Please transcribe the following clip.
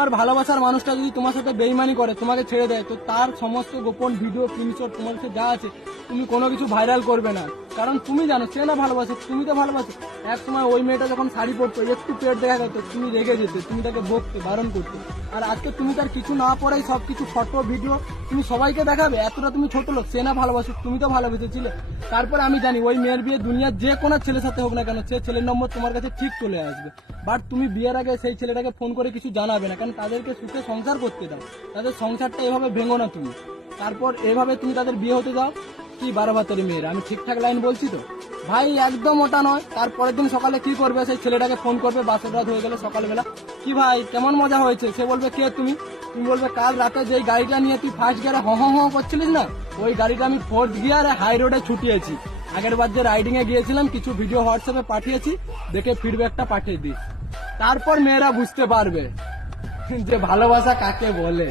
তোমার ভালোবাসার মানুষটা যদি তোমার সাথে বেইমানি করে, তোমাকে ছেড়ে দেয়, তো তার সমস্ত গোপন ভিডিও স্ক্রিনশট তোমার কাছে যা আছে তুমি কোনো কিছু ভাইরাল করবে না। কারণ তুমি জানো, সে না ভালোবাসে, তুমি তো ভালোবাসো। এক সময় ওই মেয়েটা যখন শাড়ি পরতো, একটু পেট দেখা যেত তুমি রেগে যেতে, তুমি তাকে বকতে, বারণ করতে। আর আজকে তুমি তার কিছু না পড়াই সব কিছু ফটো ভিডিও তুমি সবাইকে দেখাবে, এতটা তুমি ছোট লোক, সে না ভালোবাসো তুমি তো ভালোবেসেছিলে তারপরে আমি জানি, ওই মেয়ের বিয়ে দুনিয়ার যে কোনো ছেলের সাথে হোক না কেন, সে ছেলের নম্বর তোমার কাছে ঠিক চলে আসবে। বাট তুমি বিয়ের আগে সেই ছেলেটাকে ফোন করে কিছু জানাবে না, কারণ তাদেরকে সুখে সংসার করতে দাও। তাদের সংসারটা এভাবে ভেঙো না তুমি। তারপর এভাবে তুমি তাদের বিয়ে হতে দাও। কি বারো ভাতের মেয়েরা? আমি ঠিকঠাক লাইন বলছি তো? ভাই, একদম ওটা নয়। তারপরের দিন সকালে কি করবে? সেই ছেলেটাকে ফোন করবে বাসের রাত হয়ে গেলে সকালবেলা। কি ভাই, কেমন মজা হয়েছে? সে বলবে, কে তুমি? তুমি বলবে, কাল রাতে যে গাড়িটা নিয়ে তুই ফার্স্ট গিয়ারে হ হ করছিলিস না, ওই গাড়িটা আমি ফোর্থ গিয়ারে হাই রোডে ছুটিয়েছি। আগের বার যে রাইডিং এ গিয়েছিলাম, কিছু ভিডিও হোয়াটসঅ্যাপে পাঠিয়েছি, দেখে ফিডব্যাকটা পাঠিয়ে দিস। তারপর মেয়েরা বুঝতে পারবে যে ভালোবাসা কাকে বলে।